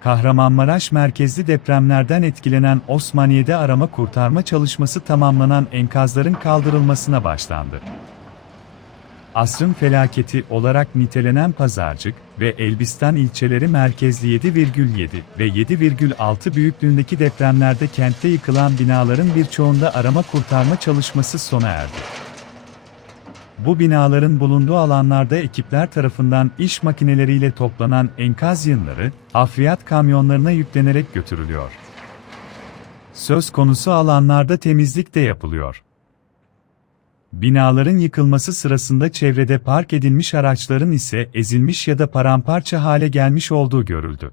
Kahramanmaraş merkezli depremlerden etkilenen Osmaniye'de arama kurtarma çalışması tamamlanan enkazların kaldırılmasına başlandı. Asrın felaketi olarak nitelenen Pazarcık ve Elbistan ilçeleri merkezli 7,7 ve 7,6 büyüklüğündeki depremlerde kentte yıkılan binaların birçoğunda arama kurtarma çalışması sona erdi. Bu binaların bulunduğu alanlarda ekipler tarafından iş makineleriyle toplanan enkaz yığınları, afriyat kamyonlarına yüklenerek götürülüyor. Söz konusu alanlarda temizlik de yapılıyor. Binaların yıkılması sırasında çevrede park edilmiş araçların ise ezilmiş ya da paramparça hale gelmiş olduğu görüldü.